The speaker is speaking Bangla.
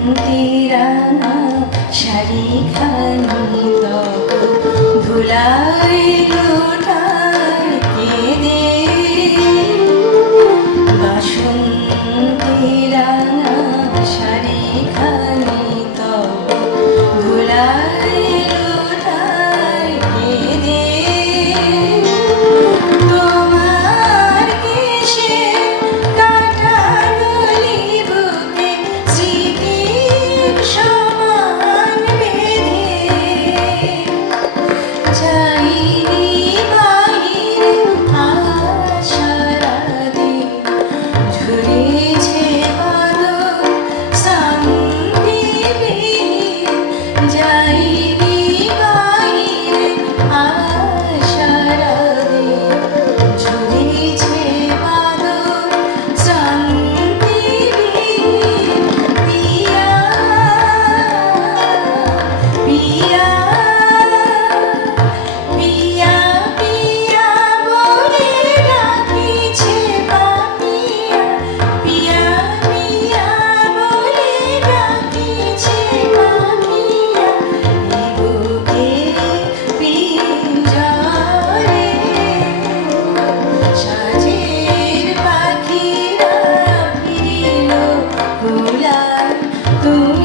সন্ধিরাঙা শাড়ি 또